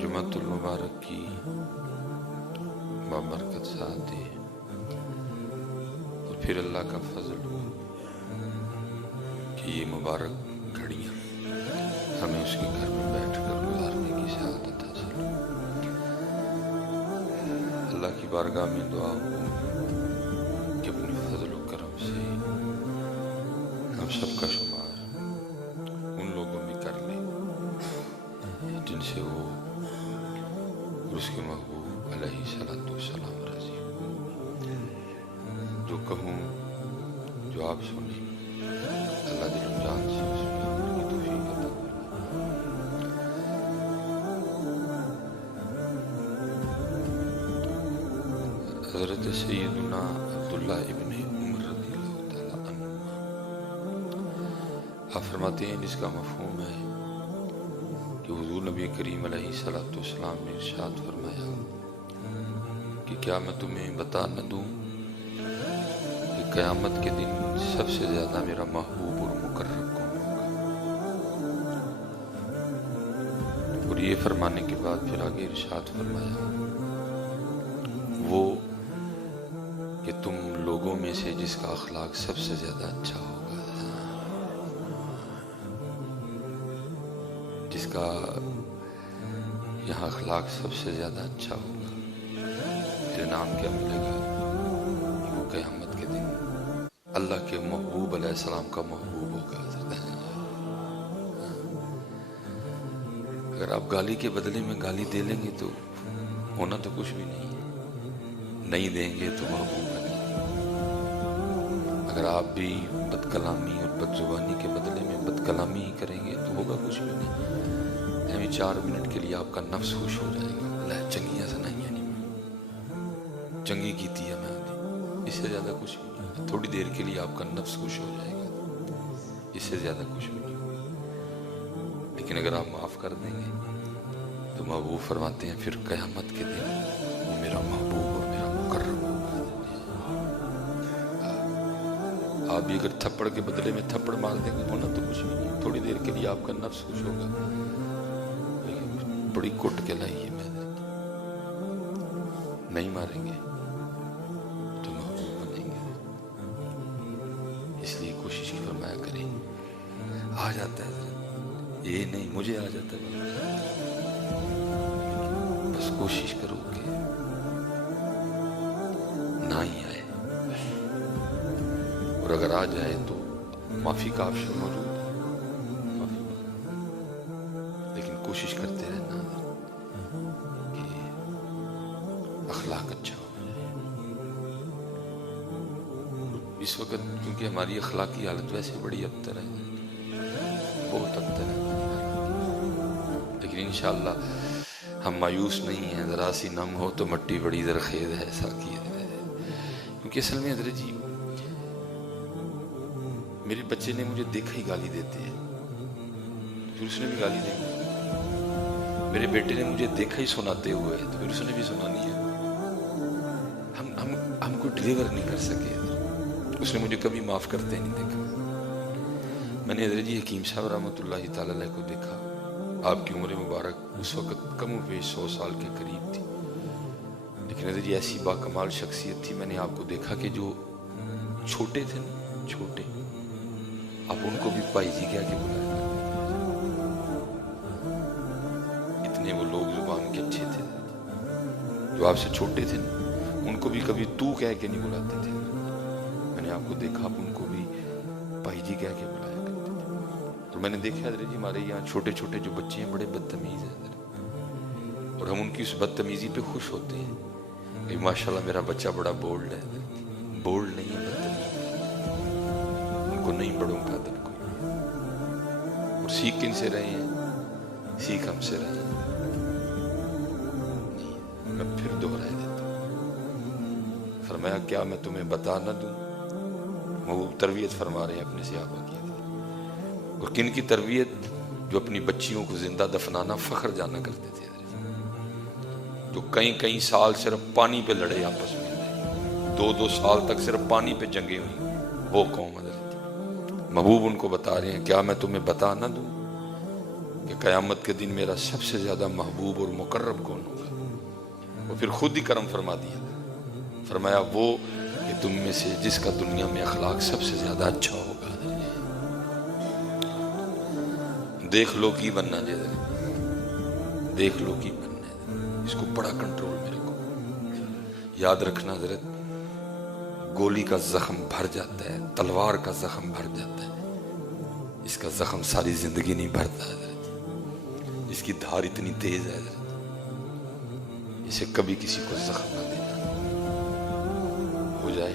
جمعۃ المبارک کی بابرکت ساتھ دے، اور پھر اللہ کا فضل ہو کہ یہ مبارک گھڑیاں ہمیں اس کے گھر میں بیٹھ کر گزارنے کی سعادت حاصل ہو۔ اللہ کی بارگاہ میں دعا ہو کہ اپنے فضل و کرم سے ہم سب کا شمار ان لوگوں میں کر لیں جن سے وہ اور اس کے محبوب علیہ السلام راضی ہو۔ جو کہوں جو آپ سنیں، اللہ دل و جان سے اس میں عمل کی توفیق عطا فرمائے۔ حضرت سیدنا عبداللہ ابن عمر رضی اللہ تعالیٰ عنہ آپ فرماتے ہیں، جس کا مفہوم ہے کہ حضور نبی کریم علیہ السلام نے ارشاد فرمایا کہ کیا میں تمہیں بتا نہ دوں کہ قیامت کے دن سب سے زیادہ میرا محبوب اور مقرب کون ہوگا؟ اور یہ فرمانے کے بعد پھر آگے ارشاد فرمایا، وہ کہ تم لوگوں میں سے جس کا اخلاق سب سے زیادہ اچھا ہوگا، جس کا یہاں اخلاق سب سے زیادہ اچھا ہوگا، پھر نام کیا ملے گا؟ وہ قیامت کے دن اللہ کے محبوب علیہ السلام کا محبوب ہوگا۔ اگر آپ گالی کے بدلے میں گالی دے لیں گے تو ہونا تو کچھ بھی نہیں دیں گے تو محبوب نہیں۔ اگر آپ بھی بد کلامی اور بد زبانی کے بدلے میں بد کلامی ہی کریں گے تو ہوگا کچھ بھی نہیں۔ 4 منٹ کے لیے آپ کا نفس خوش ہو جائے گا، اللہ چنگیاں سے نہیں چنگی کیتی ہے میں، اس سے زیادہ کچھ بھی نہیں۔ تھوڑی دیر کے لیے آپ کا نفس خوش ہو جائے گا، اس سے زیادہ کچھ بھی نہیں ہوگا۔ لیکن اگر آپ معاف کر دیں گے تو محبوب فرماتے ہیں پھر قیامت کے دن وہ میرا محبوب اور میرا مقرب ہوگا۔ آپ بھی اگر تھپڑ کے بدلے میں تھپڑ مار دیں گے ہونا تو کچھ بھی نہیں، تھوڑی دیر کے لیے آپ کا نفس خوش ہوگا، بڑی کٹ کے لائیے میں نہیں ماریں گے تو محبوب بنیں گے۔ اس لیے کوشش کی فرمایا کریں۔ آ جاتا ہے یہ نہیں، مجھے آ جاتا ہے، بس کوشش کرو کہ نہ ہی آئے، اور اگر آ جائے تو معافی کا آپشن موجود ہے، معافی، لیکن کوشش کرتے رہنا کہ اخلاق اچھا ہو جائے۔ اس وقت کیونکہ ہماری اخلاقی حالت ویسے بڑی ابتر ہے، بہت ابتر ہے، لیکن انشاءاللہ ہم مایوس نہیں ہیں۔ ذرا سی نم ہو تو مٹی بڑی زرخیز ہے، ایسا کی ہے۔ کیونکہ اصل میں حضرت جی میرے بچے نے مجھے دیکھا ہی گالی دیتے ہیں، پھر اس نے بھی گالی دی۔ میرے بیٹے نے مجھے دیکھا ہی سناتے ہوئے تو پھر اس نے بھی سنانی ہے۔ ہم کو ڈیلیور نہیں کر سکے، اس نے مجھے کبھی معاف کرتے نہیں دیکھا۔ میں نے حضرت جی حکیم صاحب رحمۃ اللہ تعالی علیہ کو دیکھا، آپ کی عمر مبارک اس وقت کم و بیش 100 سال کے قریب تھی، لیکن حضرت جی ایسی باکمال شخصیت تھی۔ میں نے آپ کو دیکھا کہ جو چھوٹے تھے نا، چھوٹے، آپ ان کو بھی بھائی جی کہہ کے بلایا کرتے تھے۔ اتنے وہ لوگ زبان کے اچھے تھے، جو آپ سے چھوٹے تھے نا ان کو بھی کبھی تو کہہ کے نہیں بلاتے تھے۔ میں نے آپ کو دیکھا، آپ ان کو بھی بھائی جی کہہ کے بلایا کرتے تھے۔ اور میں نے دیکھا حضرت جی ہمارے یہاں چھوٹے چھوٹے جو بچے ہیں بڑے بدتمیز ہیں، اور ہم ان کی اس بدتمیزی پہ خوش ہوتے ہیں کہ ماشاءاللہ میرا بچہ بڑا بولڈ ہے۔ بولڈ نہیں ہے، بدتمیز ہے، ان کو نہیں بڑوں کا ادب کوئی۔ اور سیکھ کن سے رہے ہیں؟ سیکھ ہم سے رہے ہیں۔ میں پھر دوہرائے دیتا ہوں، فرمایا کیا میں تمہیں بتا نہ دوں؟ وہ تربیت فرما رہے ہیں اپنے صحابہ کی، اور کن کی تربیت؟ جو اپنی بچیوں کو زندہ دفنانا فخر جانا کرتے تھے، جو کئی سال صرف پانی پہ لڑے آپس میں، 2 سال تک صرف پانی پہ جنگیں ہوئی، وہ قوم حضرت محبوب ان کو بتا رہے ہیں کیا میں تمہیں بتا نہ دوں؟ کہ قیامت کے دن میرا سب سے زیادہ محبوب اور مقرب کون ہوگا؟ وہ پھر خود ہی کرم فرما دیا، فرمایا وہ کہ تم میں سے جس کا دنیا میں اخلاق سب سے زیادہ اچھا ہوگا۔ دیکھ لو کی بننا جائے، دیکھ لو کی بننا ہے، اس کو بڑا کنٹرول میرے کو یاد رکھنا حضرت۔ گولی کا زخم بھر جاتا ہے، تلوار کا زخم بھر جاتا ہے، اس کا زخم ساری زندگی نہیں بھرتا حضرت، اس کی دھار اتنی تیز ہے حضرت، اسے کبھی کسی کو زخم نہ دینا، ہو جائے